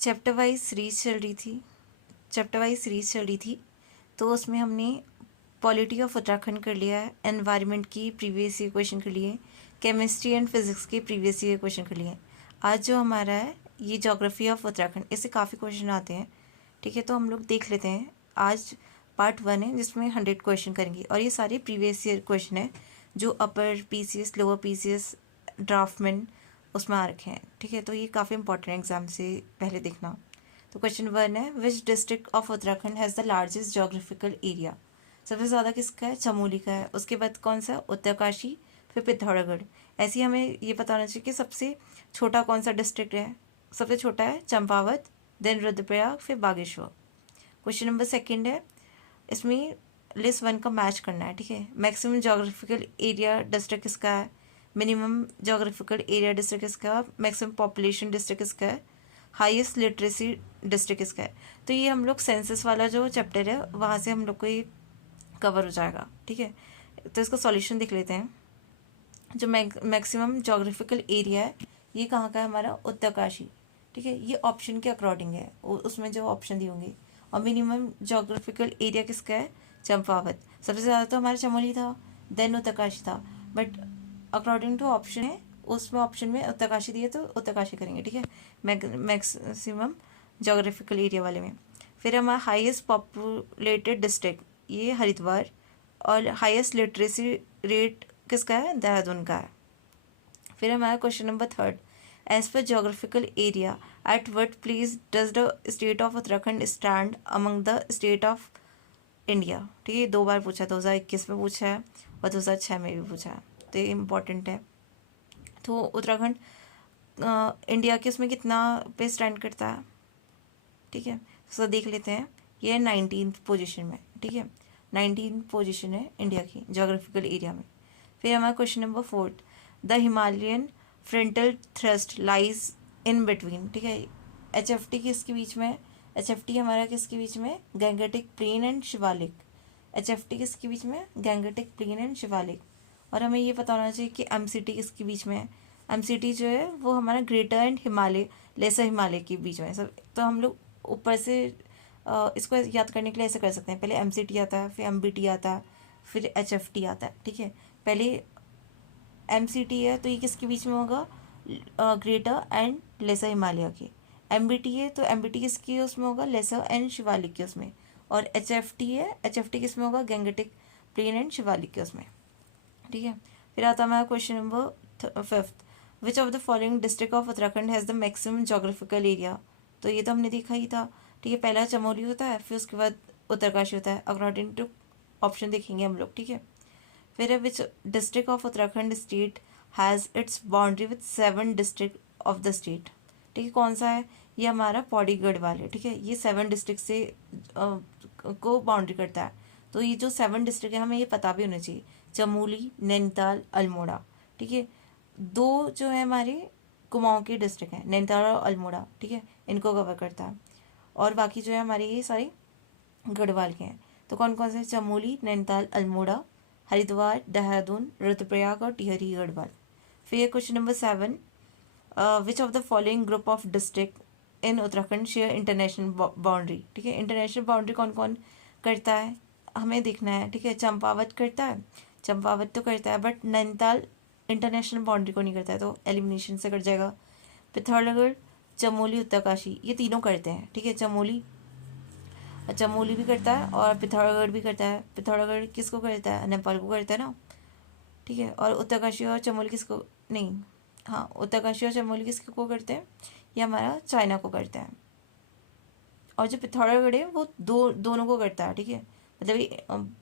Chapter wise series चल रही थी। तो उसमें हमने पॉलिटी ऑफ उत्तराखंड कर लिया है, एनवायरनमेंट की प्रीवियस ईयर क्वेश्चन कर लिए, केमिस्ट्री एंड फिजिक्स के प्रीवियस ईयर क्वेश्चन कर लिए। आज जो हमारा है ये ज्योग्राफी ऑफ उत्तराखंड, इससे काफ़ी क्वेश्चन आते हैं। ठीक है, तो हम लोग देख लेते हैं। आज पार्ट 1 है जिसमें 100 क्वेश्चन करेंगे और ये सारे प्रीवियस ईयर क्वेश्चन है जो upper PCS, lower PCS, draftsman उसमें आ रखे हैं। ठीक है, तो ये काफ़ी इंपॉर्टेंट एग्जाम से पहले देखना। तो क्वेश्चन 1 है, which district of Uttarakhand has the largest geographical area. सबसे ज़्यादा किसका है? चमोली का है। उसके बाद कौन सा? उत्तरकाशी, फिर पिथौरागढ़। ऐसे ही हमें ये पता होना चाहिए कि सबसे छोटा कौन सा डिस्ट्रिक्ट है। सबसे छोटा है चंपावत, देन रुद्रप्रयाग, फिर बागेश्वर। क्वेश्चन नंबर 2 है, इसमें लिस्ट 1 का मैच करना है। ठीक है, मैक्सिमम जोग्राफिकल एरिया डिस्ट्रिक्ट किसका है, मिनिमम जोग्राफिकल एरिया डिस्ट्रिक्ट किसका है, मैक्सिमम पॉपुलेशन डिस्ट्रिक्ट किसका है, हाईएस्ट लिटरेसी डिस्ट्रिक्ट किसका है। तो ये हम लोग सेंसस वाला जो चैप्टर है वहाँ से हम लोग को ये कवर हो जाएगा। ठीक है, तो इसका सॉल्यूशन देख लेते हैं। जो मैक्सिमम जोग्राफिकल एरिया है ये कहाँ का है? हमारा उत्तरकाशी। ठीक है, ये ऑप्शन के अकॉर्डिंग है, उसमें जो ऑप्शन दिए होंगे। और मिनिमम जोग्राफिकल एरिया किसका है? चंपावत। सबसे ज़्यादा तो हमारा चमोली था, देन उत्तरकाशी था, बट अकॉर्डिंग टू ऑप्शन है, उसमें ऑप्शन में उत्तरकाशी दिए तो उत्तरकाशी करेंगे। ठीक है, मैक्सिमम जोग्राफिकल एरिया वाले में। फिर हमारा हाईएस्ट पॉपुलेटेड डिस्ट्रिक्ट ये हरिद्वार, और हाईएस्ट लिटरेसी रेट किसका है? देहरादून का है। फिर हमारा question number 3, as per geographical area at what place does the state of Uttarakhand stand among the state of India. ठीक है, 2 बार पूछा, 2021 में पूछा है और 2006 में भी पूछा है, तो ये इम्पॉर्टेंट है। तो उत्तराखंड इंडिया के उसमें कितना पे स्टैंड करता है? ठीक है, तो देख लेते हैं। ये 19th पोजीशन में। ठीक है, 19th पोजीशन है इंडिया की जोग्राफिकल एरिया में। फिर हमारा question number 4, the Himalayan frontal thrust lies in between. ठीक है, HFT किसके बीच में? HFT हमारा किसके बीच में? Gangetic plain and Shivalik. HFT किसके बीच में? Gangetic plain and Shivalik. और हमें ये पता होना चाहिए कि MCT किसके बीच में है? MCT जो है वो हमारा greater and Himalaya, lesser Himalaya के बीच में है। सब तो हम लोग ऊपर से इसको याद करने के लिए ऐसे कर सकते हैं। पहले MCT आता है, फिर MBT आता है, फिर HFT आता है। ठीक है, पहले MCT है तो ये किसके बीच में होगा? ग्रेटर एंड लेसर हिमालय के। MBT है तो MBT किसकी उसमें होगा? लेसर एंड शिवालिक के उसमें। और HFT है, HFT किसमें होगा? गैंगेटिक प्लेन एंड शिवालिक के उसमें। ठीक है, फिर आता है हमारा question number 5, which of the following district of Uttarakhand has the maximum geographical area. तो ये तो हमने देखा ही था। ठीक है, पहला चमोली होता है, फिर उसके बाद उत्तरकाशी होता है, अकॉर्डिंग टू ऑप्शन देखेंगे हम लोग। ठीक है, फिर है which district of Uttarakhand state has its boundary with 7 district of the state. ठीक है, कौन सा है? ये हमारा पौड़ी गढ़वाल है। ठीक है, ये 7 डिस्ट्रिक्ट से को बाउंड्री करता है। तो ये जो 7 डिस्ट्रिक्ट है हमें ये पता भी होना चाहिए, चमोली, नैनीताल, अल्मोड़ा। ठीक है, 2 जो है हमारे कुमाऊँ के डिस्ट्रिक्ट हैं, नैनीताल और अल्मोड़ा। ठीक है, इनको कवर करता है, और बाकी जो है हमारे ये सारे गढ़वाल के हैं। तो कौन कौन से? चमोली, नैनीताल, अल्मोड़ा, हरिद्वार, देहरादून, रुद्रप्रयाग और टिहरी गढ़वाल। फिर question number 7, which of the following group of district in Uttarakhand share international boundary. ठीक है, इंटरनेशनल बाउंड्री कौन कौन करता है हमें देखना है। ठीक है, चंपावत करता है, चंपावत तो करता है, बट नैनीताल इंटरनेशनल बाउंड्री को नहीं करता है, तो एलिमिनेशन से कट जाएगा। पिथौरागढ़, चमोली, उत्तरकाशी, ये तीनों करते हैं। ठीक है, चमोली भी करता है और पिथौरागढ़ भी करता है। पिथौरागढ़ किसको करता है? नेपाल को करता है ना। ठीक है, और उत्तरकाशी और चमोली किसको? नहीं, हाँ, उत्तरकाशी और चमोली किसको करते हैं? ये हमारा चाइना को करता है। और जो पिथौरागढ़ है वो दोनों को करता है। ठीक है, मतलब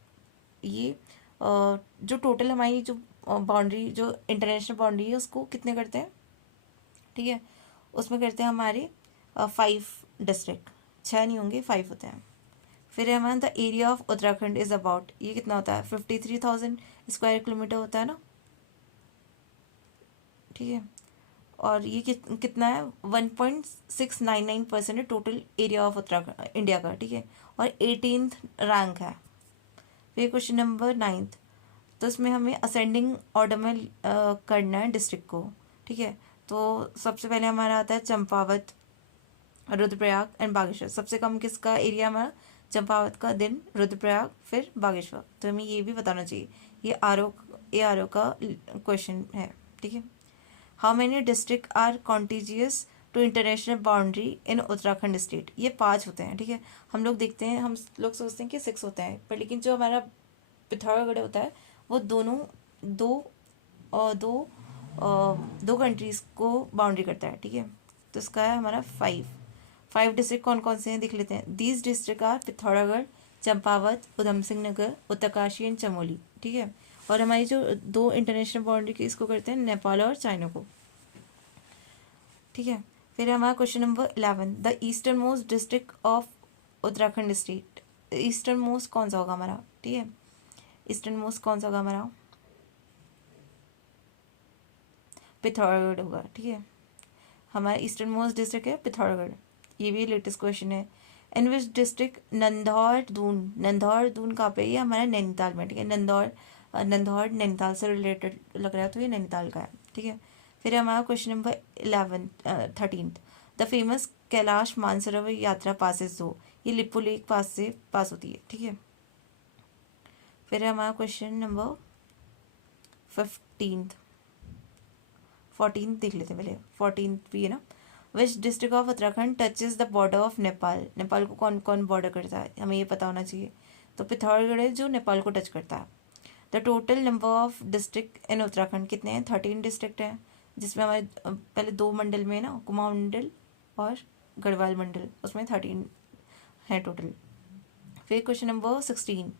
ये जो टोटल हमारी जो बाउंड्री, जो इंटरनेशनल बाउंड्री है उसको कितने करते हैं? ठीक है, उसमें करते हैं हमारे 5 डिस्ट्रिक्ट, 6 नहीं होंगे, 5 होते हैं। फिर हमारा the area of Uttarakhand is about, ये कितना होता है? 53,000 स्क्वायर किलोमीटर होता है ना। ठीक है, और ये कितना है? 1.699% है total area of Uttarakhand India का। ठीक है, और 18th रैंक है। फिर क्वेश्चन नंबर 9, तो इसमें हमें असेंडिंग ऑर्डर में करना है डिस्ट्रिक्ट को। ठीक है, तो सबसे पहले हमारा आता है चंपावत, रुद्रप्रयाग एंड बागेश्वर। सबसे कम किसका एरिया हमारा? चंपावत का, देन रुद्रप्रयाग, फिर बागेश्वर। तो हमें ये भी बताना चाहिए। ये आर ओ का क्वेश्चन है, ठीक है। How many district are contiguous to international boundary in Uttarakhand state? ये 5 होते हैं, ठीक है। हम लोग देखते हैं, हम लोग सोचते हैं कि 6 होते हैं, पर लेकिन जो हमारा पिथौरागढ़ होता है वो दोनों दो दो कंट्रीज़ को बाउंड्री करता है, ठीक है। तो इसका है हमारा 5 डिस्ट्रिक्ट कौन कौन से हैं देख लेते हैं। These district are Pithoragarh, Champawat, Udham Singh Nagar, Uttarkashi and Chamoli, ठीक है। और हमारी जो 2 इंटरनेशनल बाउंड्री की इसको करते हैं नेपाल और चाइना को, ठीक है। फिर हमारा question number 11, the eastern most district of Uttarakhand state. Eastern most कौन सा होगा हमारा, ठीक है। ईस्टर्न मोस्ट कौन सा होगा हमारा? पिथौरागढ़ होगा, ठीक है। हमारा ईस्टर्न मोस्ट डिस्ट्रिक्ट है पिथौरागढ़। ये भी लेटेस्ट क्वेश्चन है। In which district Nandaur Doon कहाँ पे? ये हमारा नैनीताल में, ठीक है। नंदौर नैनीताल से रिलेटेड लग रहा है, तो ये नैनीताल का है, ठीक है। फिर हमारा question number 13, the famous Kailash Mansarovar यात्रा पासेस दो। ये लिपू लेक पास से पास होती है, ठीक है। फिर हमारा क्वेश्चन नंबर 14 देख लेते हैं पहले। 14 भी है ना। विच district of Uttarakhand touches the border of Nepal? Nepal को कौन कौन बॉर्डर करता है, हमें ये पता होना चाहिए। तो पिथौरागढ़ है जो नेपाल को टच करता है। The total number of district in Uttarakhand कितने हैं? 13 डिस्ट्रिक्ट हैं, जिसमें हमारे पहले 2 मंडल में ना, कुमाऊं मंडल और गढ़वाल मंडल, उसमें 13 है टोटल। फिर question number 16,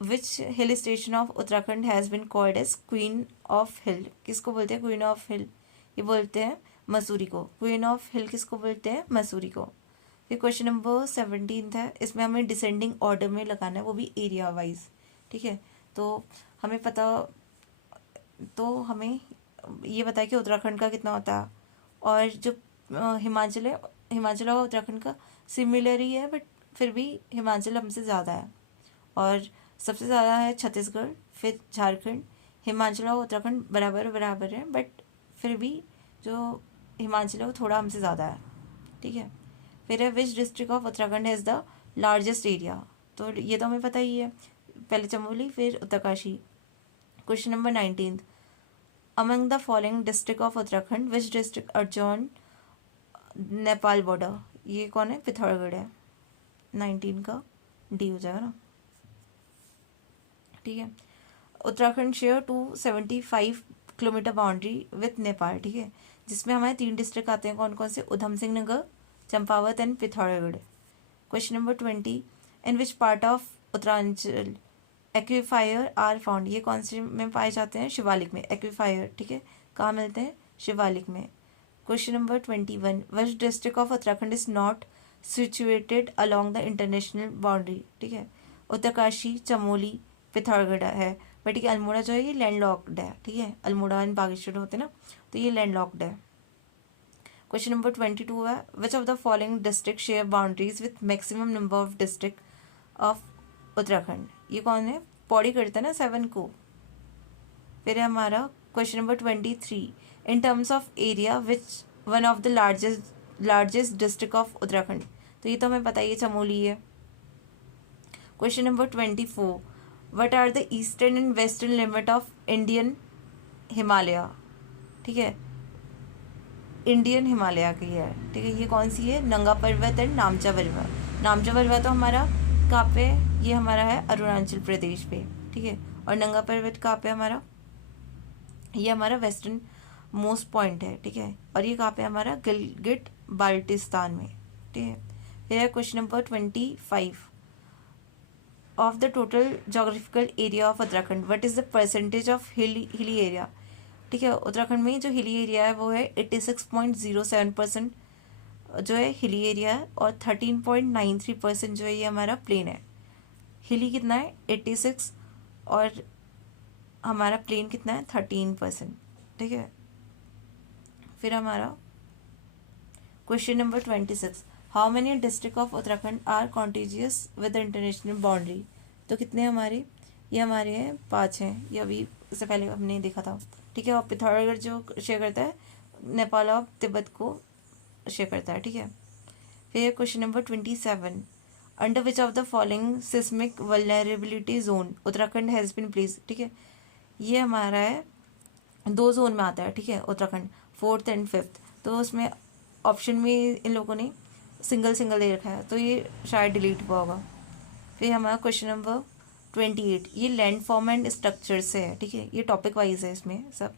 which hill station of Uttarakhand has been called as queen of hill? किसको बोलते हैं क्वीन ऑफ हिल? ये बोलते हैं मसूरी को। क्वीन ऑफ हिल किसको बोलते हैं? मसूरी को। फिर क्वेश्चन नंबर 17 है, इसमें हमें डिसेंडिंग ऑर्डर में लगाना है, वो भी एरिया वाइज, ठीक है। तो हमें ये पता है कि उत्तराखंड का कितना होता है, और जो हिमाचल है, हिमाचल और उत्तराखंड का सिमिलर ही है, बट फिर भी हिमाचल हमसे ज़्यादा है। और सबसे ज़्यादा है छत्तीसगढ़, फिर झारखंड। हिमाचल और उत्तराखंड बराबर बराबर है, बट फिर भी जो हिमाचल है वो थोड़ा हमसे ज़्यादा है, ठीक है। फिर है which district of Uttarakhand has the largest area? तो ये तो हमें पता ही है, पहले चमोली फिर Uttarkashi. Question number 19, among the following district of Uttarakhand which district are on Nepal border? ये कौन है? पिथौरागढ़ है। 19 का डी हो जाएगा ना, ठीक है। Uttarakhand share 275 kilometre boundary with Nepal, ठीक है, जिसमें हमारे 3 डिस्ट्रिक्ट आते हैं, कौन कौन से? Udham Singh Nagar, Champawat and Pithoragarh. Question number 20, in which part of Uttaranchal aquifer are found? ये कौन से में पाए जाते हैं? शिवालिक में। एक्वीफायर, ठीक है, कहाँ मिलते हैं? शिवालिक में। Question number 21, which district of Uttarakhand is not situated along the international boundary? ठीक है, उत्तरकाशी, चमोली, पिथौरागढ़ है, बट ये अल्मोड़ा जो है ये लैंडलॉक्ड है, ठीक है। अल्मोड़ा एंड बागेश्वर होते हैं ना, तो ये लैंडलॉक्ड है। क्वेश्चन नंबर 22 है, which of the following district share boundaries with maximum number of district of Uttarakhand? ये कौन है? पौड़ी करता है ना 7 को। फिर है हमारा question number 23, in terms of area which one of the largest district of Uttarakhand? तो ये तो हमें पता ही है, चमोली है। Question number 24, what are the eastern and western limit of Indian Himalaya? ठीक है, इंडियन हिमालय की है, ठीक है। ये कौन सी है? नंगा पर्वत एंड नामचा पर्वत। नामचा पर्वत तो हमारा कहाँ पे? ये हमारा है अरुणाचल प्रदेश पे, ठीक है। और नंगा पर्वत कहाँ पे हमारा? ये हमारा वेस्टर्न मोस्ट पॉइंट है, ठीक है। और ये कहाँ पे हमारा? गिलगिट बाल्टिस्तान में, ठीक है। फिर है question number 25, of the total geographical area of Uttarakhand what is the percentage of hilly area? ठीक है, उत्तराखंड में जो हिली एरिया है वो है 86.07% जो है हिली एरिया है, और 13.93% जो है ये हमारा प्लेन है। हिली कितना है? 86, और हमारा प्लेन कितना है? 13%, ठीक है। फिर हमारा question number 26, how many district of Uttarakhand are contiguous with international boundary? तो कितने हमारे? ये हमारे हैं 5 हैं, ये अभी इससे पहले हमने देखा था, ठीक है। और पिथौरागढ़ जो शेयर करता है नेपाल और तिब्बत को शेयर करता है, ठीक है। फिर question number 27, under which of the following seismic vulnerability zone Uttarakhand has been place, ठीक है। ये हमारा है 2 जोन में आता है, ठीक है, उत्तराखंड 4th एंड 5th। तो उसमें ऑप्शन में इन लोगों ने सिंगल सिंगल दे रखा है, तो ये शायद डिलीट हुआ होगा। फिर हमारा क्वेश्चन नंबर 28, ये लैंड फॉर्म एंड स्ट्रक्चर से है, ठीक है, ये टॉपिक वाइज है इसमें सब।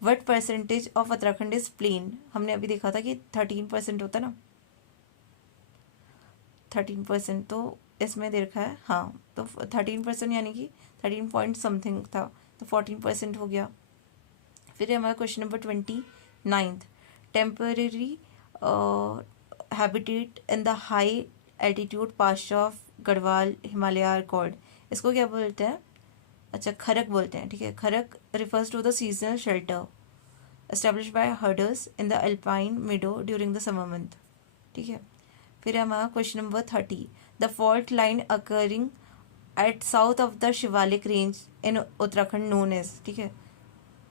What percentage of Uttarakhand is plain, हमने अभी देखा था कि 13% होता है ना, 13%, तो इसमें दे रखा है, हाँ, तो 13% यानी कि 13 पॉइंट समथिंग था, तो 14% हो गया। फिर हमारा question number 29, temporary habitat in the high altitude pasture of Garhwal Himalaya are called, इसको क्या बोलते हैं, अच्छा खरक बोलते हैं, ठीक है। Kharak refers to the seasonal shelter establish by herders in the alpine meadow during the summer month, ठीक है। फिर हमारा question number 30, the fault line occurring at south of the Shivalik range in Uttarakhand known as, ठीक है,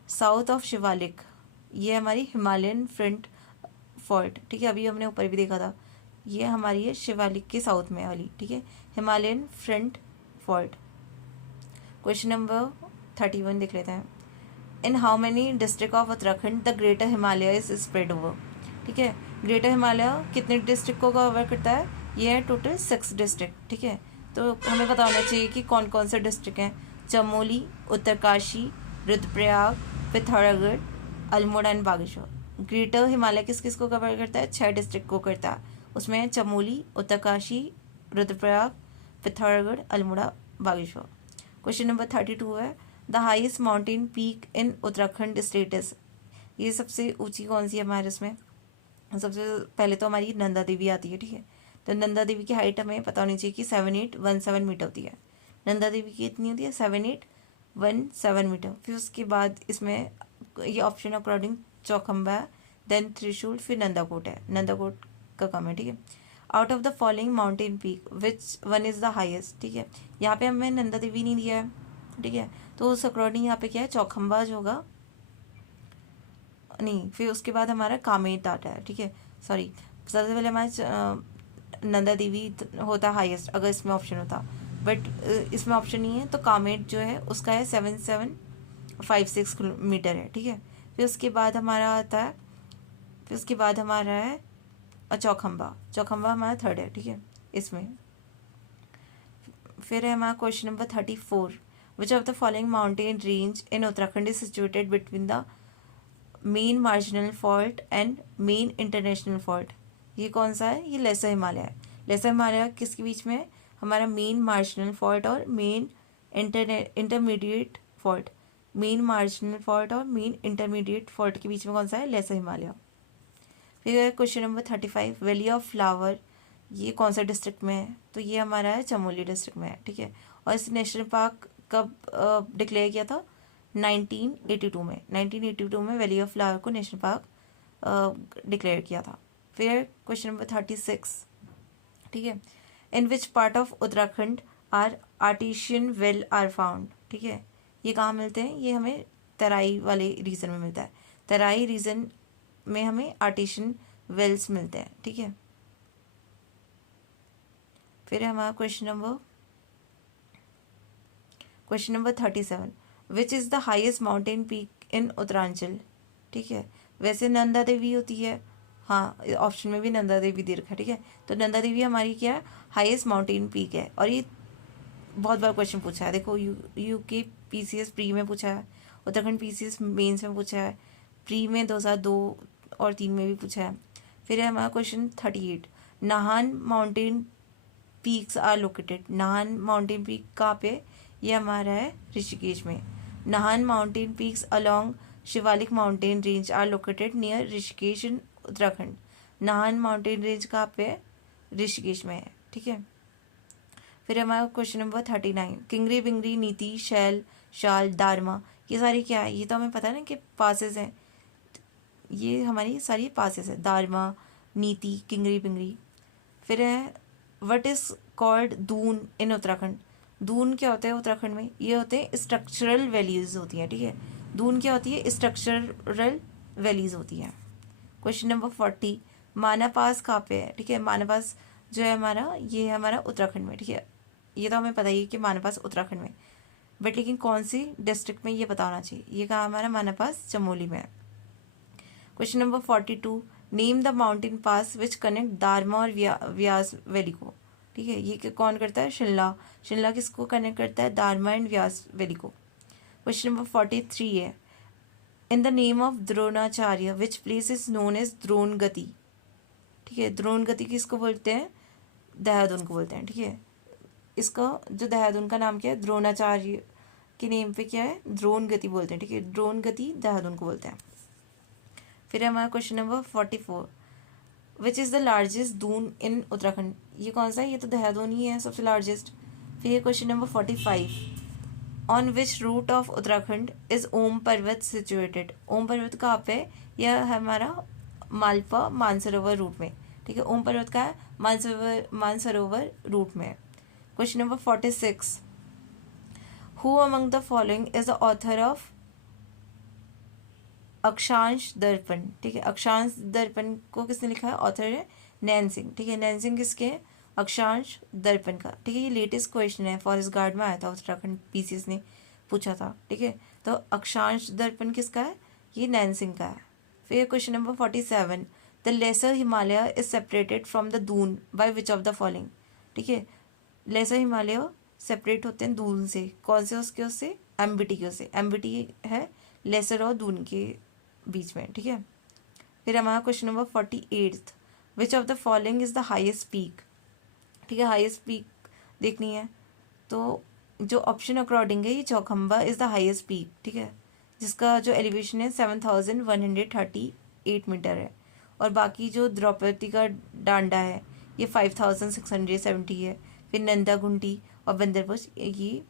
साउथ ऑफ शिवालिक, ये हमारी Himalayan front fault, ठीक है, अभी हमने ऊपर भी देखा था, ये हमारी है शिवालिक के साउथ में वाली, ठीक है, Himalayan front fault. Question number 31 देख लेते हैं, in how many district of Uttarakhand the greater Himalaya is spread over, ठीक है। ग्रेटर हिमालय कितने डिस्ट्रिक्ट को कवर करता है, ये है टोटल 6 डिस्ट्रिक्ट, ठीक है। तो हमें पता होना चाहिए कि कौन कौन से डिस्ट्रिक्ट हैं, चमोली, उत्तरकाशी, रुद्रप्रयाग, पिथौरागढ़, अल्मोड़ा एंड बागेश्वर। ग्रेटर हिमालय किस किस को कवर करता है, 6 डिस्ट्रिक्ट को करता है, उसमें है चमोली, उत्तरकाशी, रुद्रप्रयाग, पिथौरागढ़, अल्मोड़ा, बागेश्वर। क्वेश्चन नंबर 32 है, the highest mountain peak in Uttarakhand state is, ये सबसे ऊंची कौन सी है हमारे इसमें, सबसे पहले तो हमारी नंदा देवी आती है, ठीक है। तो नंदा देवी की हाइट हमें पता होनी चाहिए कि 7817 मीटर होती है, नंदा देवी की कितनी होती है, 7817 मीटर। फिर उसके बाद इसमें ये ऑप्शन अकॉर्डिंग चौखम्बा, देन त्रिशूल, फिर नंदाकोट है, नंदाकोट का कम है, ठीक है। Out of the following mountain peak which one is the highest, ठीक है, यहाँ पे हमें नंदा देवी नहीं दिया है, ठीक है, तो उस अकॉर्डिंग यहाँ पे क्या है, चौखम्बा जो होगा, नहीं, फिर उसके बाद हमारा कामेट आता है, ठीक है, सॉरी, सबसे पहले हमारा नंदा देवी होता है हाईएस्ट अगर इसमें ऑप्शन होता, बट इसमें ऑप्शन नहीं है, तो कामेट जो है उसका है 7756 मीटर है, ठीक है। फिर उसके बाद हमारा आता है, फिर उसके बाद हमारा है चौखम्बा, चौखम्बा हमारा 3rd है, ठीक है, इसमें। फिर है हमारा question number 34, which of the following mountain range in Uttarakhand is situated between the main marginal fault and main international fault, ये कौन सा है, ये लेसर हिमालय है। लेसर हिमालय किसके बीच में है, हमारा मेन मार्जिनल फॉल्ट और main intermediate fault, main marginal fault और मेन इंटरमीडिएट फॉल्ट के बीच में कौन सा है, लेसर हिमालय। फिर question number 35, valley of flower, ये कौन सा डिस्ट्रिक्ट में है, तो ये हमारा है चमोली डिस्ट्रिक्ट में है, ठीक है। और इस नेशनल पार्क कब डिक्लेयर किया था, 1982 में, 1982 में वैली ऑफ फ्लावर को नेशनल पार्क डिक्लेयर किया था। फिर क्वेश्चन नंबर 36, ठीक है, in which part of Uttarakhand are artesian well are found, ठीक है, ये कहाँ मिलते हैं, ये हमें तराई वाले रीजन में मिलता है, तराई रीजन में हमें आर्टिशियन वेल्स मिलते हैं, ठीक है। फिर हमारा question number 37, which is the highest mountain peak in Uttaranchal, ठीक है। वैसे नंदा देवी होती है, हाँ, ऑप्शन में भी नंदा देवी दे रखा है, ठीक है, तो नंदा देवी हमारी क्या है, हाईएस्ट माउंटेन पीक है। और ये बहुत बार क्वेश्चन पूछा है, देखो यूके पीसीएस प्री में पूछा है, उत्तराखंड पीसीएस मेंस में पूछा है, प्री में 2002 और 3 में भी पूछा है। फिर है हमारा question 38, Nahan mountain peaks are located, Nahan mountain peak कहाँ पे, ये हमारा है ऋषिकेश में। Nahan mountain peaks along Shivalik mountain range are located near Rishikesh in Uttarakhand, Nahan mountain range कहाँ पे है, ऋषिकेश में है, ठीक है। फिर हमारा क्वेश्चन नंबर 39, किंगरी बिंगरी, नीति, शैल, शाल, दारमा, ये सारी क्या है, ये तो हमें पता है ना कि पासेस हैं, ये हमारी सारी पासेस है, दारमा, नीति, किंगरी बिंगरी। फिर है what is called Doon in Uttarakhand, Doon क्या होता है उत्तराखंड में, ये होते हैं स्ट्रक्चरल वैल्यूज होती हैं, ठीक है, दून क्या होती है, स्ट्रक्चरल वैल्यूज होती हैं। क्वेश्चन नंबर 40, माना पास कहाँ पे है, ठीक है। माना पास जो है हमारा, ये है हमारा उत्तराखंड में, ठीक है। ये तो हमें पता ही है कि माना पास उत्तराखंड में, बट लेकिन कौन सी डिस्ट्रिक्ट में ये पता होना चाहिए। ये कहाँ हमारा माना पास चमोली में है। Question number 42, name the mountain pass which connect Darma और व्यास वैली को, ठीक है। ये कौन करता है, शिमला। शिमला किसको कनेक्ट करता है, दारमा एंड व्यास वैली को। क्वेश्चन नंबर 43 है, in the name of Dronacharya which place is known as Drona Gati, ठीक है। द्रोण गति किसको बोलते हैं, देहरादून को बोलते हैं, ठीक है। इसका जो देहरादून का नाम क्या है, द्रोणाचार्य के नेम पे क्या है, द्रोण गति बोलते हैं, ठीक है। द्रोण गति देहरादून को बोलते हैं। फिर हमारा question number 44, which is the largest doon in Uttarakhand. ये कौन सा है, ये तो देहरादून ही है सबसे लार्जेस्ट। फिर question number 45, on which route of Uttarakhand is Om Parvat situated. ओम पर्वत कहाँ पे, यह हमारा मालपा मानसरोवर रूट में, ठीक है। ओम पर्वत का है मानसरोवर रूट में। Question number 46, who among the following is the author of अक्षांश दर्पण, ठीक है। अक्षांश दर्पण को किसने लिखा है, ऑथर है नैन सिंह, ठीक है। नैन सिंह किसके, अक्षांश दर्पण का, ठीक है। ये लेटेस्ट क्वेश्चन है, फॉरेस्ट गार्ड में आया था, उत्तराखंड पीसीएस ने पूछा था, ठीक है। तो अक्षांश दर्पण किसका है, ये नैन सिंह का है। फिर question number 47, the lesser Himalaya is separated from the Doon by which of the following, ठीक है। लेसर हिमालय सेपरेट होते हैं दून से, कौन से उसके, उससे एमबीटी के, उससे एमबीटी है लेसर और दून के बीच में, ठीक है। फिर हमारा question number 48, which of the following is the highest peak, ठीक है। हाईएस्ट पीक देखनी है तो जो ऑप्शन अकॉर्डिंग है, ये Chaukhamba is the highest peak, ठीक है, जिसका जो एलिवेशन है 7138 मीटर है। और बाकी जो द्रौपदी का डांडा है ये 5670 है। फिर नंदा घुंटी और बंदरपुर, ये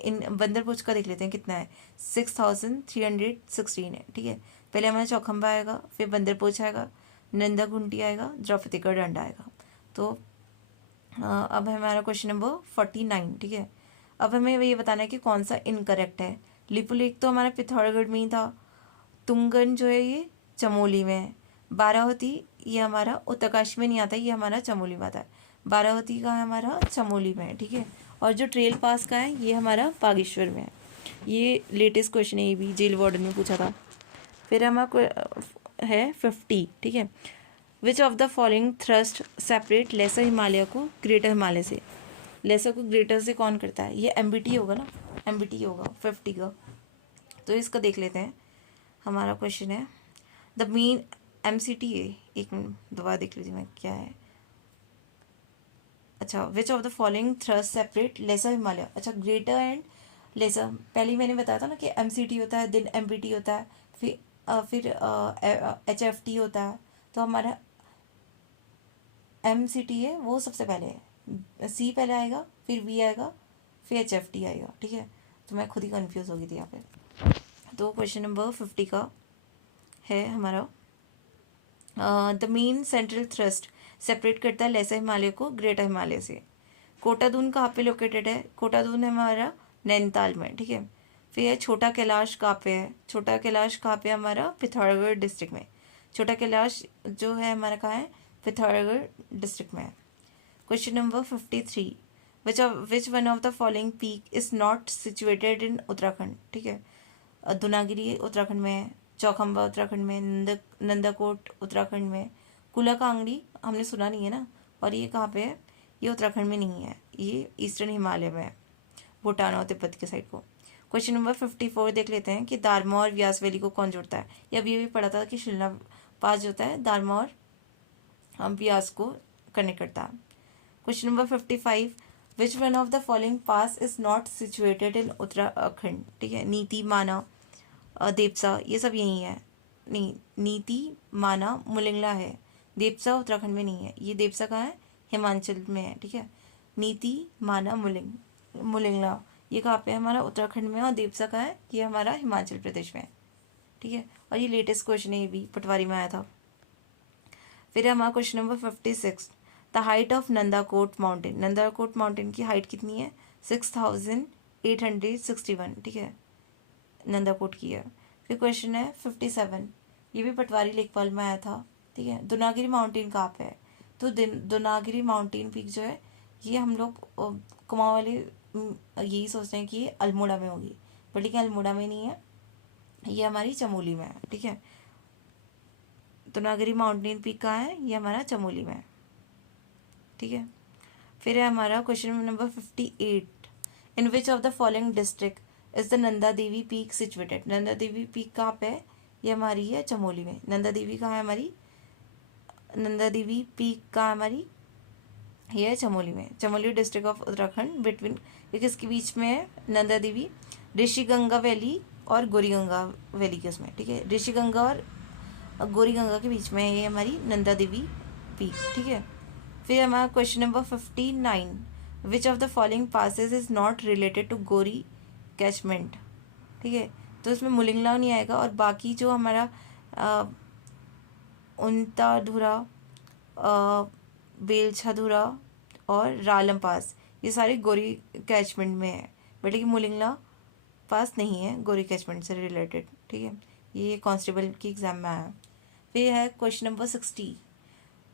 इन बंदरपुर का देख लेते हैं कितना है, 6316 है, ठीक है। पहले हमारा चौखंबा आएगा, फिर बंदरपुर आएगा, नंदा घुंटी आएगा, द्रौपदी का डांडा आएगा। तो अब हमारा क्वेश्चन नंबर 49, ठीक है। अब हमें ये बताना है कि कौन सा इनकरेक्ट है। लिपुलेख तो हमारा पिथौरागढ़ में ही था, तुंगन जो है ये चमोली में है, बारावती ये हमारा उत्तरकाशी में नहीं आता, ये हमारा चमोली में आता है। बारावती का है हमारा चमोली में है, ठीक है। और जो ट्रेल पास का है ये हमारा बागेश्वर में है। ये लेटेस्ट क्वेश्चन है, ये भी जेल वार्डन ने पूछा था। फिर हमारा है 50, ठीक है। Which of the following thrust separate lesser Himalaya को ग्रेटर हिमालय से। लेसर को ग्रेटर से कौन करता है, ये एमबीटी होगा ना, एमबीटी होगा 50 का। तो इसका देख लेते हैं। हमारा क्वेश्चन है द मीन एमसीटी है, एक मिनट दोबारा देख लीजिए मैं क्या है। अच्छा, which of the following thrust separate lesser Himalaya. अच्छा, ग्रेटर एंड लेसर, पहले ही मैंने बताया था ना कि एमसीटी होता है, देन एमबीटी होता है, फिर एचएफटी होता है। तो हमारा एमसीटी है वो सबसे पहले है, सी पहले आएगा, फिर वी आएगा, फिर एचएफटी आएगा, ठीक है। तो मैं खुद ही कंफ्यूज हो गई थी यहाँ पे। तो क्वेश्चन नंबर 50 का है हमारा, the main central thrust separate करता है लेसर हिमालय को ग्रेटर हिमालय से। कोटादून कहाँ पे लोकेटेड है, कोटादून है हमारा नैनीताल में, ठीक है। फिर है छोटा कैलाश कहाँ पे है, छोटा कैलाश कहाँ पे हमारा पिथौरागढ़ डिस्ट्रिक्ट में। छोटा कैलाश जो है हमारा कहाँ है, पिथौरागढ़ डिस्ट्रिक्ट में है। Question number 53, which one of the following peak is not situated in Uttarakhand, ठीक है। दुनागिरी उत्तराखंड में है, चौखंबा उत्तराखंड में, नंदाकोट उत्तराखंड में, कुला कांगड़ी हमने सुना नहीं है ना। और ये कहाँ पे है, ये उत्तराखंड में नहीं है, ये ईस्टर्न हिमालय में है, भूटान और तिब्बत के साइड को। क्वेश्चन नंबर 54 देख लेते हैं कि दारमा और व्यास वैली को कौन जोड़ता है। ये अभी भी पढ़ा था कि शिमला पास जो होता है दारमा और व्यास को कनेक्ट करता है। Question number 55, which one of the following pass is not situated in Uttarakhand, ठीक है। नीति, माना, देवसा ये सब यही है। नहीं, नीति, माना, मुलिंगला है, देवसा उत्तराखंड में नहीं है। ये देवसा कहाँ है, हिमाचल में है, ठीक है। नीति, माना, मुलिंगला ये कहाँ पे है, हमारा उत्तराखंड में है। और देवसा कहाँ है, ये हमारा हिमाचल प्रदेश में है, ठीक है। और ये लेटेस्ट क्वेश्चन है, ये भी पटवारी में आया था। फिर हमारा question number 56, the height of Nandakot mountain. Nandakot mountain की हाइट कितनी है, 6861, ठीक है, नंदाकोट की है। फिर क्वेश्चन है 57, ये भी पटवारी लेखपाल में आया था, ठीक है। दुनागिरी माउंटेन कहाँ पे है? तो दुनागिरी माउंटेन पीक जो है ये हम लोग कुमाऊं वाले यही सोचते हैं कि ये अल्मोड़ा में होगी, बट लेकिन अल्मोड़ा में नहीं है, ये हमारी चमोली में है। ठीक है, दुनागिरी माउंटेन पीक कहाँ है? ये हमारा चमोली में है। ठीक है, फिर है हमारा question number 58, in which of the following district is the Nanda Devi peak situated? Nanda Devi peak कहाँ पे है? ये हमारी है चमोली में। नंदा देवी कहाँ है हमारी? नंदा देवी पीक कहाँ है हमारी? ये है चमोली में। Chamoli district of Uttarakhand between, ये किसके बीच में है? नंदा देवी, ऋषिगंगा वैली और गौरीगंगा वैली के उसमें। ठीक है, ऋषिगंगा और गौरीगंगा के बीच में है ये हमारी नंदा देवी पीक। ठीक है, फिर हमारा question number 59, which of the following passes is not related to Gauri catchment? ठीक है, तो इसमें मुलिंगला नहीं आएगा, और बाकी जो हमारा उंताधुरा, बेलछाधुरा और रालम पास, ये सारे गौरी कैचमेंट में है, बट लेकिन मुलिंगला पास नहीं है गौरी कैचमेंट से रिलेटेड। ठीक है, ये कांस्टेबल की एग्जाम में आया। फिर है question number 60,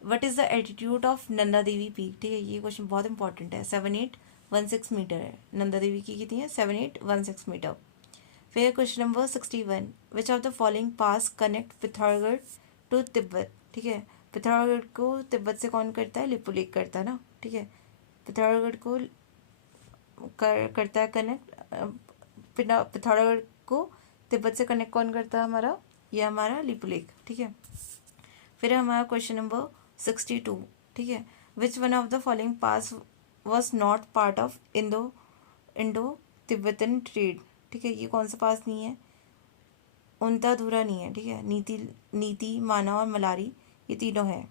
what is the altitude of Nanda Devi peak? ठीक है, ये क्वेश्चन बहुत इंपॉर्टेंट है। 7816 मीटर है नंदा देवी की, कितनी है? 7816 मीटर। फिर question number 61, which of the following pass connect Pithoragarh to Tibet? ठीक है, पिथौरागढ़ को तिब्बत से कौन करता है? लिपुलेख करता है ना। ठीक है, पिथौरागढ़ को करता है कनेक्ट, पिथौरागढ़ को तिब्बत से कनेक्ट कौन करता है? हमारा, ये हमारा लिपुलेख। ठीक है, फिर हमारा क्वेश्चन नंबर 62, ठीक है, विच one of the following pass was not part of Indo Tibetan trade? ठीक है, ये कौन सा पास नहीं है? उंताधुरा नहीं है। ठीक है, नीति, माना और मलारी, ये तीनों है।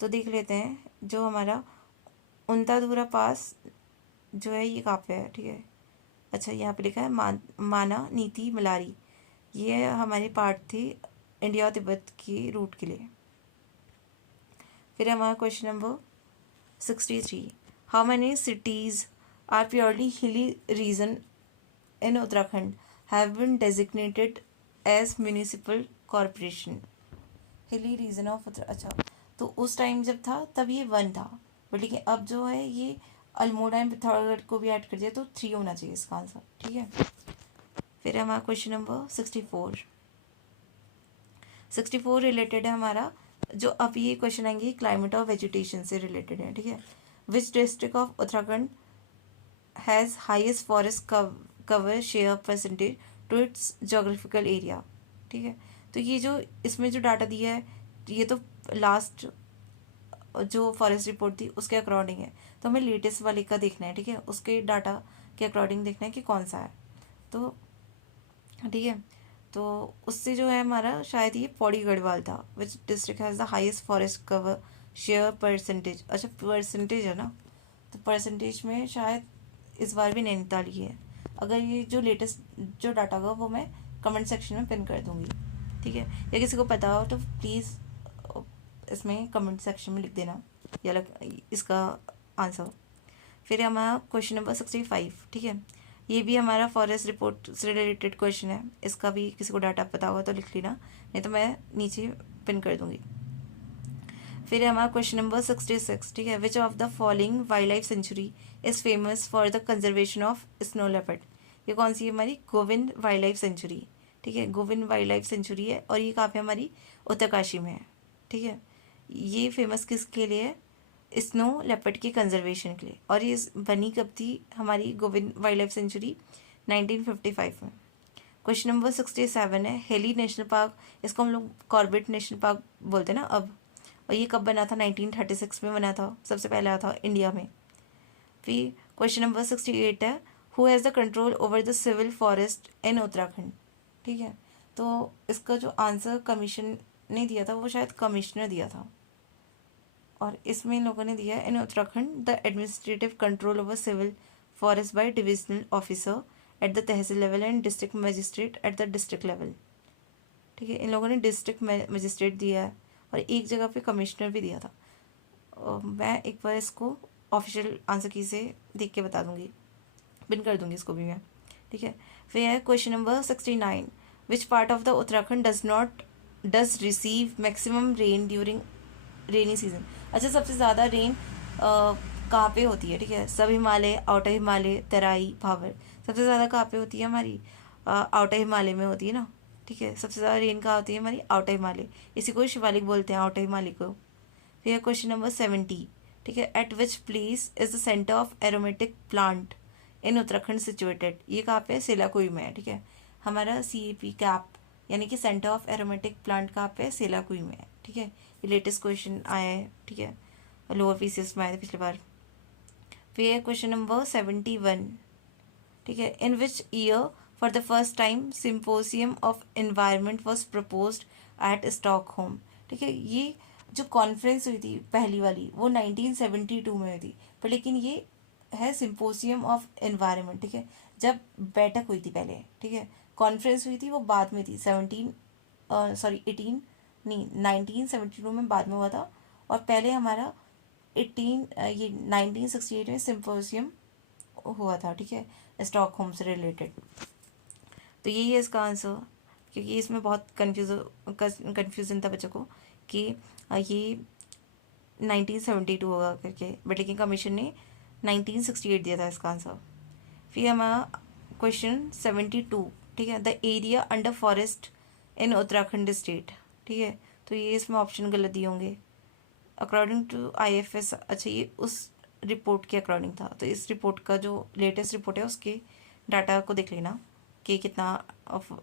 तो देख लेते हैं, जो हमारा उंताधुरा पास जो है ये कहाँ पे है? ठीक है, अच्छा यहाँ पे लिखा है माना, नीति, मलारी, ये हमारी पार्ट थी इंडिया और तिब्बत की रूट के लिए। फिर हमारा question number 63, how many cities are purely hilly region in Uttarakhand have been designated as municipal corporation? Hilly region of अच्छा, तो उस टाइम जब था तब ये 1 था, बट लेकिन अब जो है ये अल्मोड़ा एंड पिथौरागढ़ को भी ऐड कर दिया, तो 3 होना चाहिए इसका आंसर। ठीक है, फिर हमारा क्वेश्चन नंबर 64 रिलेटेड है हमारा, जो अब ये क्वेश्चन आएंगे क्लाइमेट और वेजिटेशन से रिलेटेड है। ठीक है, which district of Uttarakhand has highest forest cover share percentage to its geographical area? ठीक है, तो ये जो इसमें जो डाटा दिया है ये तो लास्ट जो फॉरेस्ट रिपोर्ट थी उसके अकॉर्डिंग है, तो हमें लेटेस्ट वाले का देखना है। ठीक है, उसके डाटा के अकॉर्डिंग देखना है कि कौन सा है। तो ठीक है, तो उससे जो है हमारा शायद ये पौड़ी गढ़वाल था। Which district has the highest forest cover share percentage? अच्छा, परसेंटेज है ना, तो परसेंटेज में शायद इस बार भी नैनीताल ही है। अगर ये जो लेटेस्ट जो डाटा होगा वो मैं कमेंट सेक्शन में पिन कर दूँगी। ठीक है, या किसी को पता हो तो प्लीज़ इसमें कमेंट सेक्शन में लिख देना या इसका आंसर। फिर हमारा क्वेश्चन नंबर 65, ठीक है, ये भी हमारा फॉरेस्ट रिपोर्ट से रिलेटेड क्वेश्चन है। इसका भी किसी को डाटा पता होगा तो लिख लेना, नहीं तो मैं नीचे पिन कर दूंगी। फिर हमारा क्वेश्चन नंबर 66, ठीक है, which of the following wildlife century is famous for the conservation of snow leopard? ये कौन सी है हमारी? Govind wildlife century. ठीक है, गोविंद वाइल्ड लाइफ सेंचुरी है, और ये कहाँ पे हमारी? उत्तरकाशी में है। ठीक है, ये फेमस किसके लिए है? स्नो लेपर्ड के कंजर्वेशन के लिए। और ये बनी कब थी हमारी गोविंद वाइल्ड लाइफ सेंचुरी? 1955 में। क्वेश्चन नंबर 67 है, हेली नेशनल पार्क, इसको हम लोग कॉर्बेट नेशनल पार्क बोलते हैं ना अब, और ये कब बना था? 1936 में बना था, सबसे पहले आया था इंडिया में। फिर क्वेश्चन नंबर 68 है, who has the control over the civil forest in Uttarakhand? ठीक है, तो इसका जो आंसर कमीशन ने दिया था वो शायद कमिश्नर दिया था, और इसमें इन लोगों ने दिया है, in Uttarakhand the administrative control over civil forest by divisional officer at the tehsil level and district magistrate at the district level. ठीक है, इन लोगों ने डिस्ट्रिक्ट मजिस्ट्रेट दिया है, और एक जगह पे कमिश्नर भी दिया था। मैं एक बार इसको ऑफिशियल आंसर की से देख के बता दूंगी, पिन कर दूंगी इसको भी मैं। ठीक है, फिर है question number 69, which part of the Uttarakhand does not does receive maximum rain during rainy season. अच्छा, सबसे ज़्यादा रेन कहाँ पे होती है? ठीक है, सब हिमालय, आउटर हिमालय, तराई, भावर। सबसे ज़्यादा कहाँ पे होती है हमारी? आउटर हिमालय में होती है ना। ठीक है, सबसे ज़्यादा रेन कहाँ होती है हमारी? आउटर हिमालय। इसी को शिवालिक बोलते हैं, आउटर हिमालय को। फिर क्वेश्चन नंबर 70। ठीक है, eight which place is the centre of aromatic plant in Uttarakhand situated. ये कहाँ पे है? सेलाकुई में है। ठीक है, हमारा CAP कैप यानी कि सेंटर ऑफ एरोमेटिक प्लांट कहाँ पे है? सेलाकुई में है। ठीक है, ये लेटेस्ट क्वेश्चन आया है। ठीक है, लोअर पीसीएस में आया था पिछली बार। फिर क्वेश्चन नंबर 71। ठीक है, in which year for the first time symposium of environment was proposed at Stockholm. ठीक है, ये जो कॉन्फ्रेंस हुई थी पहली वाली वो 1972 में हुई थी, पर लेकिन ये है सिम्पोजियम ऑफ एनवायरनमेंट। ठीक है, जब बैठक हुई थी पहले। ठीक है, कॉन्फ्रेंस हुई थी वो बाद में थी, 1972 में बाद में हुआ था। और पहले हमारा 1968 में सिम्पोजियम हुआ था। ठीक है, स्टॉकहोम से रिलेटेड। तो यही है इसका आंसर, क्योंकि इसमें बहुत कन्फ्यूज़न था बच्चों को कि ये 1972 होगा करके, बट लेकिन कमीशन ने 1968 दिया था इसका आंसर। फिर हमारा क्वेश्चन 72। ठीक है, the area under forest in Uttarakhand state. ठीक है, तो ये इसमें ऑप्शन गलत दिए होंगे अकॉर्डिंग टू IFS। अच्छा, ये उस रिपोर्ट के अकॉर्डिंग था, तो इस रिपोर्ट का जो लेटेस्ट रिपोर्ट है उसके डाटा को देख लेना कि कितना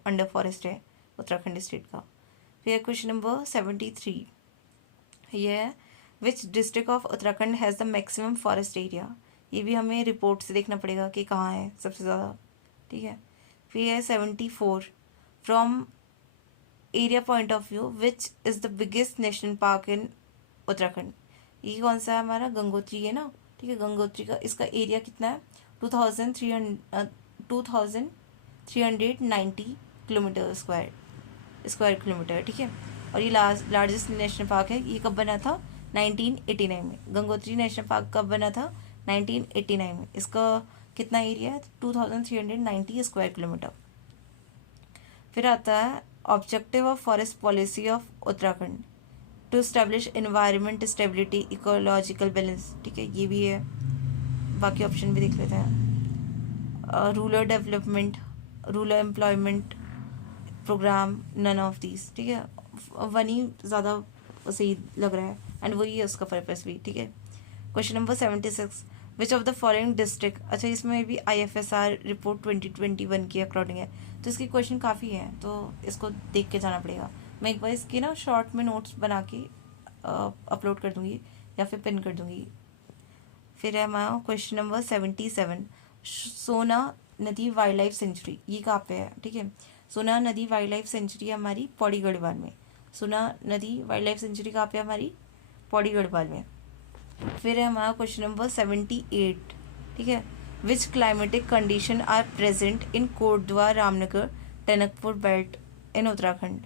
अंडर फॉरेस्ट है उत्तराखंड स्टेट का। फिर क्वेश्चन नंबर 73। ये है which district of Uttarakhand has the maximum forest area. ये भी हमें रिपोर्ट से देखना पड़ेगा कि कहाँ है सबसे ज़्यादा। ठीक है, फिर है 74। From area point of view which is the biggest national park in Uttarakhand. ये कौन सा है हमारा? गंगोत्री है ना। ठीक है, गंगोत्री का इसका एरिया कितना है? 2390 किलोमीटर स्क्वायर किलोमीटर। ठीक है, और ये लार्जेस्ट नेशनल पार्क है। ये कब बना था? 1989 में। गंगोत्री नेशनल पार्क कब बना था? 1989 में। इसका कितना एरिया है? 2390 स्क्वायर किलोमीटर। फिर आता है objective of forest policy of Uttarakhand to establish environment stability ecological balance. ठीक है, ये भी है। बाकी ऑप्शन भी देख लेते हैं। Rural development, rural employment programme, none of these. ठीक है, वन ही ज़्यादा सही लग रहा है एंड वही है उसका पर्पस भी। ठीक है, question number 76। Which of the following district. अच्छा, इसमें भी IFSR रिपोर्ट 2021 के अकॉर्डिंग है, तो इसके क्वेश्चन काफ़ी हैं, तो इसको देख के जाना पड़ेगा। मैं एक बार इसके ना शॉर्ट में नोट्स बना के अपलोड कर दूँगी या फिर पिन कर दूँगी। फिर है हमारा क्वेश्चन नंबर 77। सोना नदी वाइल्ड लाइफ सेंचुरी, ये कहाँ पे है? ठीक है, सोना नदी वाइल्ड लाइफ सेंचुरी हमारी पौड़ी गढ़वाल में। सोना नदी वाइल्ड लाइफ सेंचुरी कहाँ पे है हमारी? पौड़ी गढ़वाल में। फिर है हमारा क्वेश्चन नंबर 78। ठीक है, which climatic condition are present in Kotdwar Ramnagar Tanakpur belt in Uttarakhand.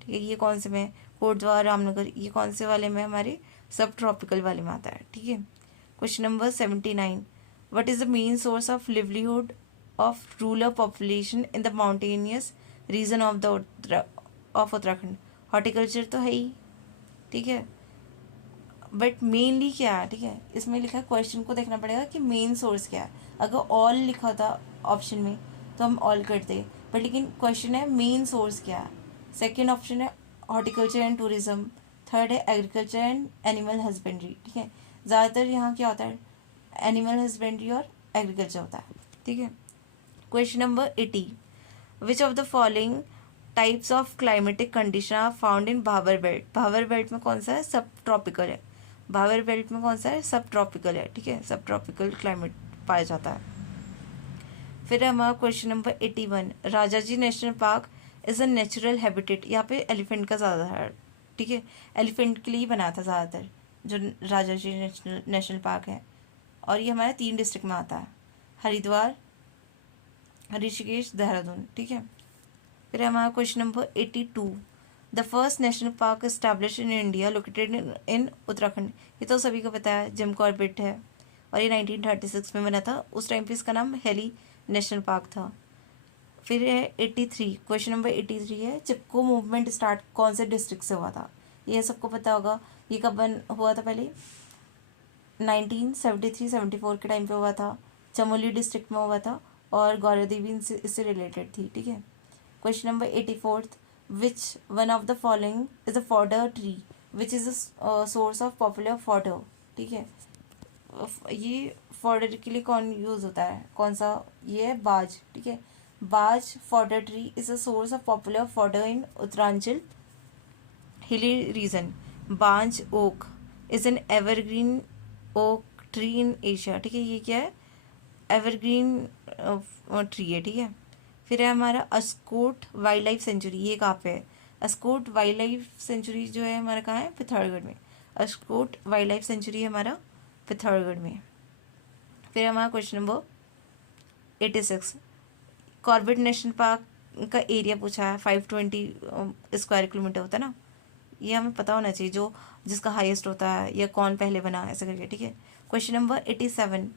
ठीक है, ये कौन से में? कोटद्वार रामनगर, ये कौन से वाले में? हमारे सब ट्रॉपिकल वाले में आता है। ठीक है, question number 79। What is the main source of livelihood of rural population in the mountainous region of Uttarakhand. Horticulture तो है ही। ठीक है, बट मेनली क्या है? ठीक है, इसमें लिखा है, क्वेश्चन को देखना पड़ेगा कि मेन सोर्स क्या है। अगर ऑल लिखा था ऑप्शन में तो हम ऑल करते, बट लेकिन क्वेश्चन है मेन सोर्स क्या है। सेकेंड ऑप्शन है हॉर्टिकल्चर एंड टूरिज्म, थर्ड है एग्रीकल्चर एंड एनिमल हस्बेंड्री। ठीक है, ज़्यादातर यहाँ क्या होता है? एनिमल हस्बेंड्री और एग्रीकल्चर होता है। ठीक है, question number 80। Which of the following types of climatic condition are found in Bhabar belt. भावर बेल्ट में कौन सा है? सब ट्रॉपिकल है। भावर बेल्ट में कौन सा है? सब ट्रॉपिकल है। ठीक है, सब ट्रॉपिकल क्लाइमेट पाया जाता है। फिर हमारा question number 81। Rajaji national park is a natural habitat. यहाँ पे एलिफेंट का ज़्यादा है। ठीक है, एलिफेंट के लिए ही बना था ज़्यादातर जो राजाजी नेशनल पार्क है, और ये हमारे 3 डिस्ट्रिक्ट में आता है, हरिद्वार, ऋषिकेश, देहरादून। ठीक है, फिर हमारा question number 82। The first national park establish in India located in Uttarakhand. ये तो सभी को पता है, जिम कॉर्बेट है, और ये 1936 में बना था। उस टाइम पे इसका नाम हेली नेशनल पार्क था। फिर है 83, क्वेश्चन नंबर 83 है चिपको मूवमेंट स्टार्ट कौन से डिस्ट्रिक्ट से हुआ था। ये सबको पता होगा, ये कब हुआ था, पहले 1973-74 के टाइम पे हुआ था, चमोली डिस्ट्रिक्ट में हुआ था, और गौरा देवी इससे रिलेटेड थी, ठीक है। Question number 84, which one of the following is a fodder tree which is a source of popular fodder, ठीक है। ये फॉडर के लिए कौन यूज होता है, कौन सा, ये है बाज, ठीक है। Baj fodder tree is a source of popular fodder in Uttaranchal hilly region. Banj oak is an evergreen oak tree in Asia, ठीक है। ये क्या है, एवरग्रीन ट्री है, ठीक है। फिर है हमारा अस्कोट वाइल्ड लाइफ सेंचुरी, ये कहाँ पे है, अस्कोट वाइल्ड लाइफ सेंचुरी जो है हमारा कहाँ है, पिथौरागढ़ में। अस्कोट वाइल्ड लाइफ सेंचुरी है हमारा पिथौरागढ़ में। फिर हमारा question number 86, Corbett national park का एरिया पूछा है, 520 स्क्वायर किलोमीटर होता है ना, ये हमें पता होना चाहिए, जो जिसका हाईएस्ट होता है या कौन पहले बना ऐसा करके, ठीक है। Question number 87,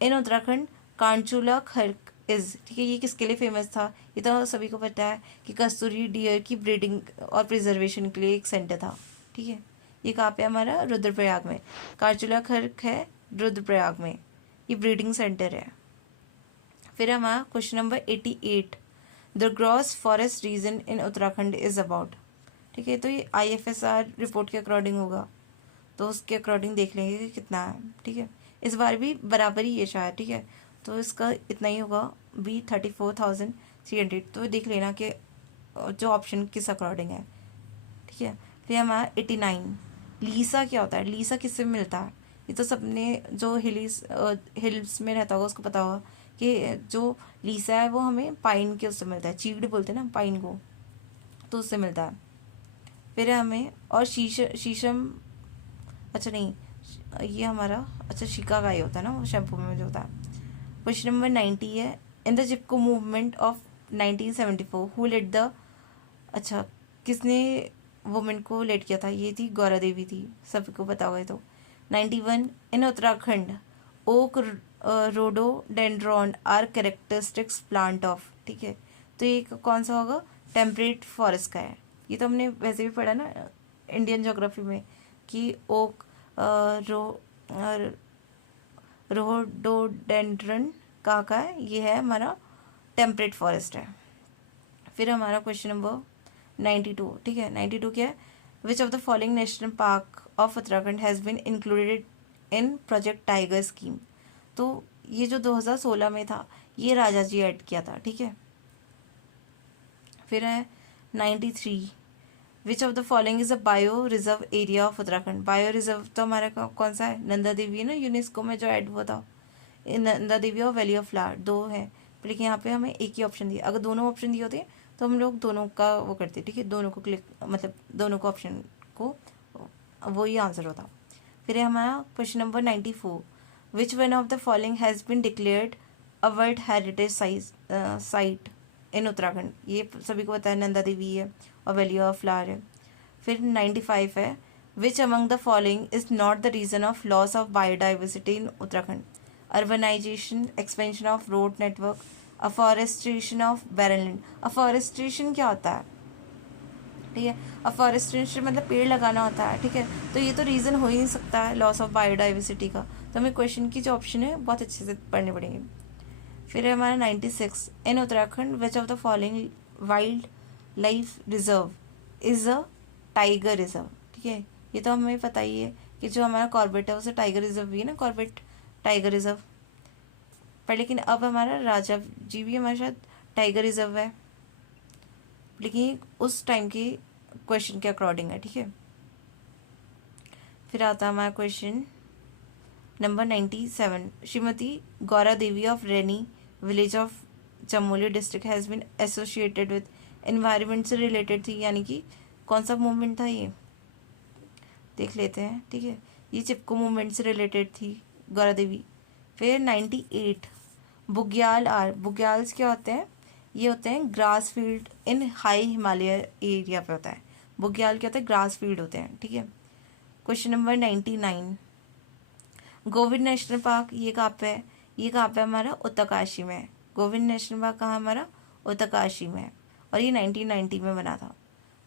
in Uttarakhand Kanchula Kharak is, ठीक है। ये किसके लिए फेमस था, ये तो सभी को पता है कि कस्तूरी डियर की ब्रीडिंग और प्रिजर्वेशन के लिए एक सेंटर था, ठीक है। ये कहाँ पे हमारा, रुद्रप्रयाग में। कांचूला खर्क है रुद्रप्रयाग में, ये ब्रीडिंग सेंटर है। फिर हमारा question number 88, the gross forest region in Uttarakhand is about, ठीक है। तो ये IFSR रिपोर्ट के अकॉर्डिंग होगा, तो उसके अकॉर्डिंग देख लेंगे कि कितना है, ठीक है। इस बार भी बराबर ही है शायद, ठीक है, तो इसका इतना ही होगा, B 34,300। तो देख लेना कि जो ऑप्शन किस अकॉर्डिंग है, ठीक है। फिर हमारा 89, लीसा क्या होता है, लीसा किससे मिलता है, ये तो सबने जो हिल्स में रहता होगा उसको पता होगा कि जो लीसा है वो हमें पाइन के उससे मिलता है, चीड़ बोलते हैं ना पाइन को, तो उससे मिलता है। फिर हमें और शीशम, अच्छा नहीं, ये हमारा, अच्छा शिकाकाई होता है ना, वो शैम्पू में जो होता है। क्वेश्चन नंबर 90 है, in the Chipko movement of 1974 who led the, अच्छा किसने वुमेन को लेड किया था, ये थी गौरा देवी थी, सबको पता होगा तो। 91, in Uttarakhand oak rhododendron are characteristics plant of, ठीक है। तो ये कौन सा होगा, टेम्परेट फॉरेस्ट का है, ये तो हमने वैसे भी पढ़ा ना इंडियन ज्योग्राफी में कि ओक रोडोडेंड्रन कहाँ का है, ये है हमारा टेम्परेट फॉरेस्ट है। फिर हमारा क्वेश्चन नंबर 92, ठीक है। 92 क्या है, which of the following national park of Uttarakhand has been included in project tiger scheme. तो ये जो 2016 में था, ये राजा जी ऐड किया था, ठीक है। फिर है 93, विच of the following is a bio reserve area of Uttarakhand. Bio reserve तो हमारा कौन सा है, नंदा देवी है ना, यूनेस्को में जो ऐड हुआ था, नंदा देवी और वैली ऑफ फ्लावर, दो है, लेकिन यहाँ पे हमें एक ही ऑप्शन दिया। अगर दोनों ऑप्शन दिए होते तो हम लोग दोनों का वो करते, ठीक है, दोनों को क्लिक, मतलब दोनों को ऑप्शन को, वो ही आंसर होता। फिर है हमारा question number 94, which one of the following has been declared a world heritage site in Uttarakhand. ये सभी को पता है, नंदा देवी है और वैली ऑफ फ्लावर है। फिर 95 है, which among the following is not the reason of loss of biodiversity in Uttarakhand. Urbanisation, expansion of road network, afforestation of barren land. Afforestation क्या होता है, ठीक है, अफॉरेस्ट्रेशन मतलब पेड़ लगाना होता है, ठीक है। तो ये तो रीज़न हो ही नहीं सकता है लॉस ऑफ बायोडाइवर्सिटी का, तो हमें क्वेश्चन की जो ऑप्शन है बहुत अच्छे से पढ़ने पड़ेंगे। फिर है हमारा 96, in Uttarakhand which of the following wildlife reserve is a tiger reserve, ठीक है। ये तो हमें पता ही है कि जो हमारा कॉर्बेट है उसे टाइगर रिजर्व भी है ना, कॉर्बेट टाइगर रिजर्व। पर लेकिन अब हमारा राजा जी भी हमारे साथ टाइगर रिजर्व है, लेकिन उस टाइम के क्वेश्चन के अकॉर्डिंग है, ठीक है। फिर आता है हमारा question number 97, Shrimati Gaura Devi of Reni village of Chamoli district has been associated with environment से रिलेटेड थी, यानी कि कौन सा मूवमेंट था ये देख लेते हैं, ठीक है। ये चिपको मूवमेंट से रिलेटेड थी गौरा देवी। फिर 98, बुग्याल आर, बुग्याल्स क्या होते हैं, ये होते हैं ग्रास फील्ड इन हाई हिमालय एरिया पे होता है, बुग्याल क्या होता है, ग्रास फील्ड होते हैं, ठीक है। Question number 99, Govind national park ये कहाँ पे है, ये कहाँ पे हमारा उत्तरकाशी में है। गोविंद नेशनल पार्क कहाँ हमारा उत्तरकाशी में, और ये 1990 में बना था।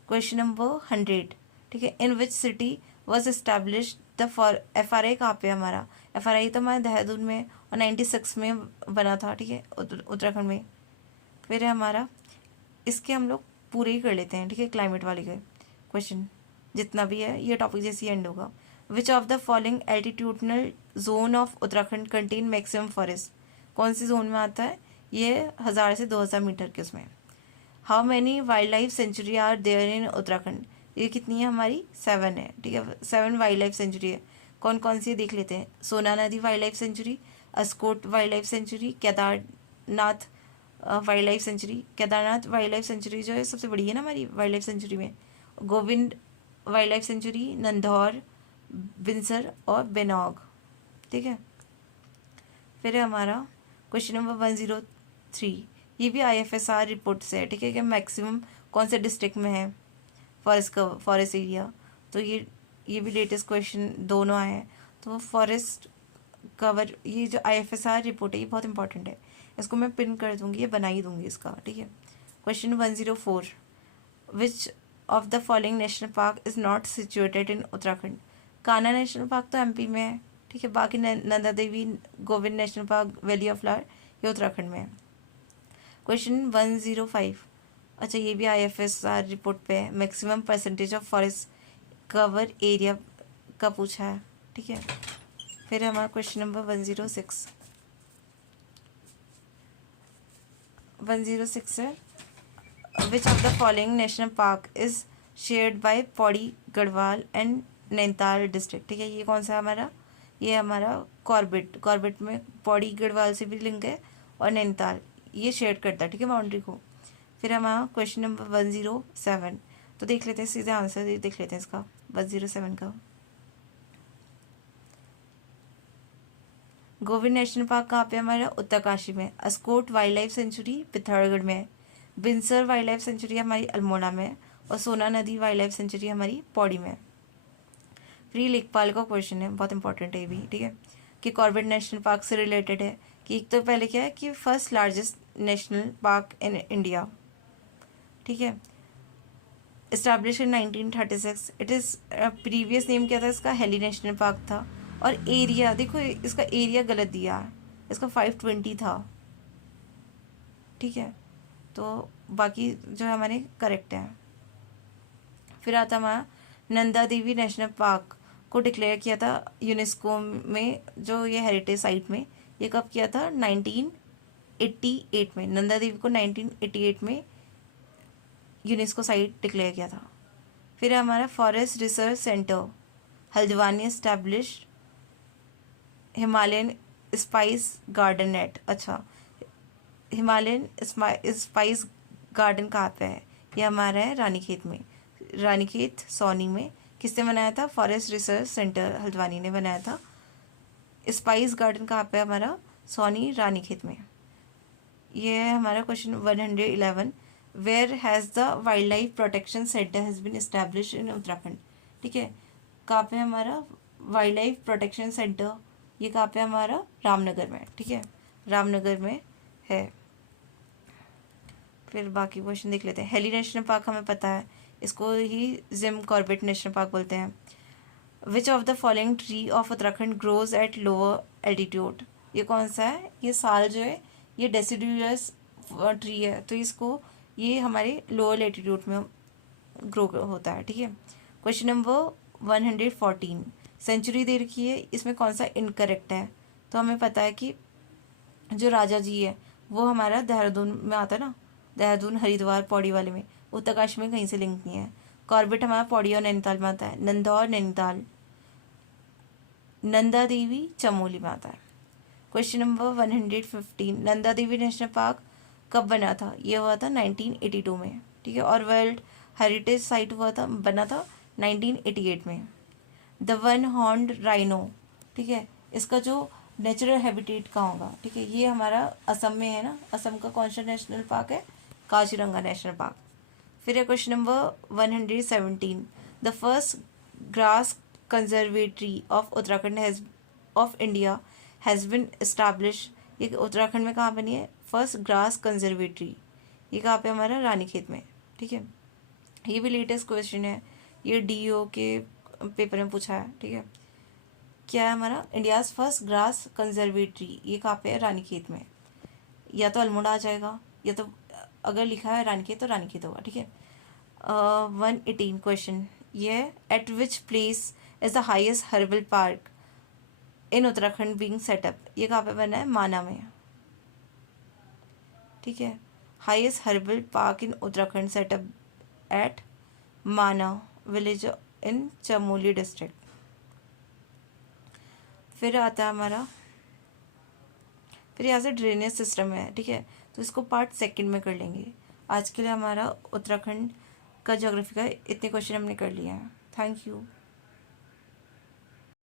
क्वेश्चन नंबर 100, ठीक है, in which city was establish the FRA कहाँ पे हमारा, FRA तो हमारे देहरादून में और 96 में बना था, ठीक है, उत्तराखंड में। फिर है हमारा, इसके हम लोग पूरे ही कर लेते हैं, ठीक है, क्लाइमेट वाले के क्वेश्चन जितना भी है ये टॉपिक जैसे एंड होगा। विच of the following altitudinal zone of Uttarakhand contain maximum forest, कौन सी जोन में आता है ये, 1000 से 2000 मीटर के उसमें। How many wildlife sanctuary are there in Uttarakhand, ये कितनी है हमारी, 7 है, ठीक है, 7 वाइल्ड लाइफ सेंचुरी है। कौन कौन सी देख लेते हैं, सोना नदी wild life sanctuary, Askot wild life sanctuary, Kedarnath wild life sanctuary, Kedarnath wild life sanctuary जो है सबसे बड़ी है ना हमारी वाइल्ड लाइफ सेंचुरी में, Govind wildlife sanctuary, Nandhaur, Binsar और बेनौग, ठीक है। फिर है हमारा क्वेश्चन नंबर 103, ये भी IFSR रिपोर्ट से है, ठीक है, कि मैक्सिमम कौन से डिस्ट्रिक्ट में है फॉरेस्ट एरिया। तो ये भी लेटेस्ट क्वेश्चन दोनों आए हैं। तो फॉरेस्ट कवर, ये जो IFSR रिपोर्ट है ये बहुत इंपॉर्टेंट है, इसको मैं पिन कर दूंगी, ये बना ही दूंगी इसका, ठीक है। Question 104, which of the following national park is not situated in Uttarakhand, Kanha national park तो MP में है, ठीक है, बाकी Nanda Devi, Govind national park, valley of flower ये उत्तराखंड में है। क्वेश्चन 105, अच्छा ये भी IFSR रिपोर्ट पे है, maximum percentage of forest cover area का पूछा है, ठीक है। फिर हमारा क्वेश्चन नंबर 106 है, which of the following national park is shared by Pauri Garhwal and Nainital district, ठीक है, ये कौन सा हमारा, ये हमारा कॉर्बेट में पौड़ी गढ़वाल से भी लिंक है और नैनीताल ये शेयर करता है, ठीक है, बाउंड्री को। फिर हमारा क्वेश्चन नंबर 107, तो देख लेते हैं सीधे आंसर देख लेते हैं इसका 107 का। गोविंद नेशनल पार्क कहाँ पे हमारा, उत्तरकाशी में। Askot wild life sanctuary Pithoragarh में है। बिनसर वाइल्ड लाइफ सेंचुरी हमारी अल्मोड़ा में है, और सोना नदी वाइल्ड लाइफ सेंचुरी हमारी पौड़ी में है। फिर लेखपाल का क्वेश्चन है, बहुत इंपॉर्टेंट है ये भी, ठीक है, कि कॉर्बेट नेशनल पार्क से रिलेटेड है, कि एक तो पहले क्या है कि first largest national park in India, ठीक है, establish in 1936। It is previous name क्या था इसका, हेली नेशनल पार्क था। और एरिया देखो इसका एरिया गलत दिया है, इसका 520 था, ठीक है, तो बाकी जो है हमारे करेक्ट है। फिर आता हमारा नंदा देवी नेशनल पार्क को डिक्लेयर किया था यूनेस्को में, जो ये हेरिटेज साइट में, ये कब किया था, 1988 में। नंदा देवी को 1988 में यूनेस्को साइट डिक्लेयर किया था। फिर हमारा forest research centre Haldwani establish Himalayan spice garden eight, अच्छा हिमालयन स्पाइस गार्डन कहाँ पे है, ये हमारा है रानीखेत में, रानीखेत सोनी में। किसने बनाया था, फॉरेस्ट रिसर्च सेंटर हल्द्वानी ने बनाया था। स्पाइस गार्डन कहाँ पे हमारा, सोनी रानीखेत में। ये है हमारा question 111, where has the wildlife protection centre has been establish in Uttarakhand, ठीक है, कहाँ पे हमारा वाइल्ड लाइफ प्रोटेक्शन सेंटर, ये कहाँ पे हमारा, रामनगर में, ठीक है, रामनगर में है। फिर बाकी क्वेश्चन देख लेते हैं। हेली नेशनल पार्क हमें पता है, इसको ही जिम कॉर्बेट नेशनल पार्क बोलते हैं। विच of the following tree of Uttarakhand grows at lower altitude, ये कौन सा है, ये साल जो है ये डेसिडुअस ट्री है, तो इसको ये हमारे लोअर एल्टीट्यूड में ग्रो होता है, ठीक है। क्वेश्चन नंबर 114, सेंचुरी दे रखी है, इसमें कौन सा इनकरेक्ट है, तो हमें पता है कि जो राजा जी है वो हमारा देहरादून में आता है ना, देहरादून हरिद्वार पौड़ी वाले में, उत्तरकाशी में कहीं से लिंक नहीं है। कॉर्बेट हमारा पौड़ी और नैनीताल में आता है, नंदौर नैनीताल, नंदा देवी चमोली में आता है। Question number 115, Nanda Devi national park कब बना था, ये हुआ था 1982 में, ठीक है, और वर्ल्ड हेरिटेज साइट हुआ था, बना था 1988 में। द वन हॉर्न्ड राइनो, ठीक है, इसका जो नेचुरल हैबिटेट कहाँ होगा, ठीक है, ये हमारा असम में है ना, असम का कौन सा नेशनल पार्क है, काजीरंगा नेशनल पार्क। फिर है question number 117, the first grass conservatory of Uttarakhand of India has been establish, ये उत्तराखंड में कहाँ बनी है, फर्स्ट ग्रास कंजर्वेटरी, ये कहाँ पे हमारा रानीखेत में, ठीक है। ये भी लेटेस्ट क्वेश्चन है, ये डीओ के पेपर में पूछा है, ठीक है। क्या है हमारा, इंडियाज फर्स्ट ग्रास कंजर्वेटरी, ये कहाँ पे है, रानीखेत में। या तो अल्मोड़ा आ जाएगा, या तो अगर लिखा है रानीखेत तो रानीखेत होगा, ठीक है। 118 क्वेश्चन ये, at which place is the highest herbal park in Uttarakhand being set up, ये कहाँ पे बना है, माना में, ठीक है। Highest herbal park in Uttarakhand set up at Mana village in Chamoli district. फिर आता है हमारा, फिर यहाँ से ड्रेनेज सिस्टम है, ठीक है। तो इसको पार्ट सेकंड में कर लेंगे। आज के लिए हमारा उत्तराखंड का ज्योग्राफी का इतने क्वेश्चन हमने कर लिए हैं। Thank you.